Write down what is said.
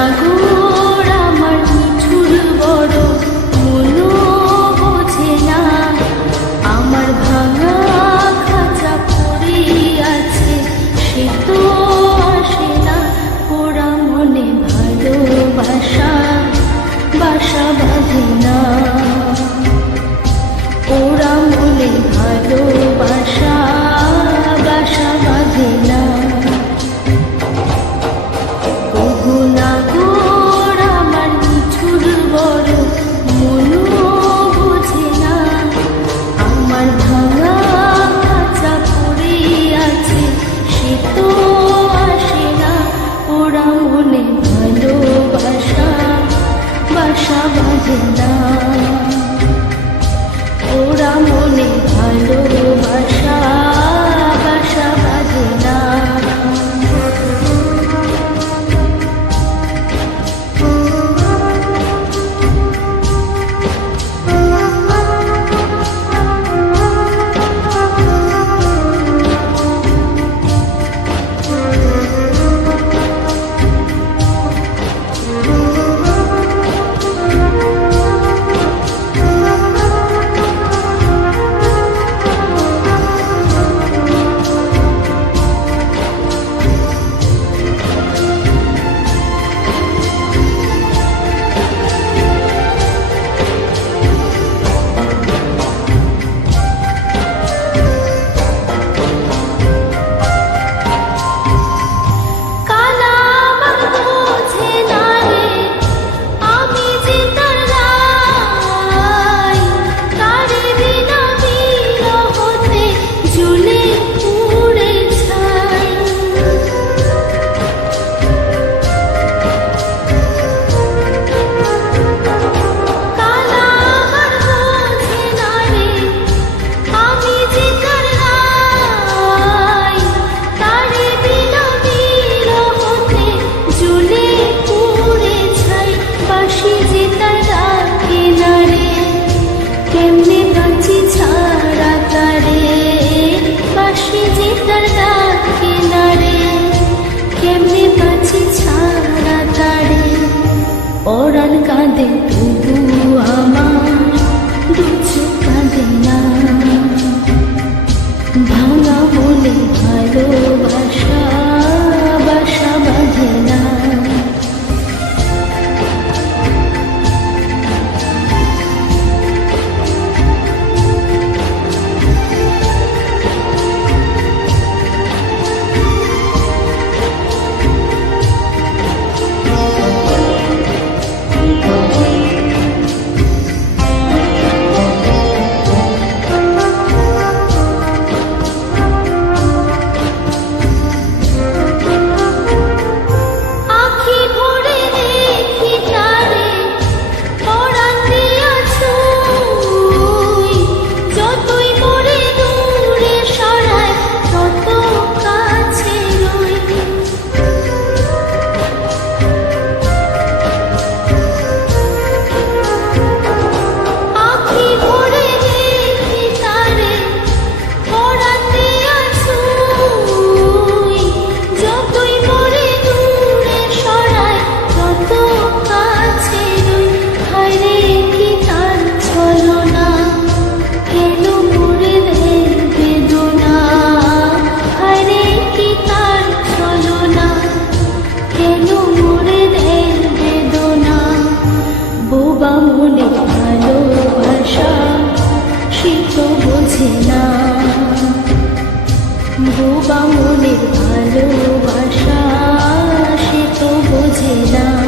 নাগর আমার নিঠুর বড় মনও বোঝে না, আমার ভাঙা খাঁচা পড়ে আছে সে তো আসে না, ওরা মনে ভালোবাসা বাসা বাঁধে না, ওরা মনে ভালোবাসা বাসা বাঁধে না। ওগো নাগর আমার নিঠুর বড় মনও বোঝে না, আমার ভাঙা খাঁচা পড়ে আছে সে তো আসে না, ওরা মনে ভালোবাসা বাসা বাঁধে না, ওরা মনে ভালোবাসা বাসা বাঁধে না। পরাণ কাঁদে তবু আমার দু চোখ কাঁদে না, ভাঙা মনে ভালোবাসা বাসা বাঁধে না। মনে ভালোবাসা সে তো বোঝে না, বোবা মনের ভালোবাসা সে তো বোঝে না।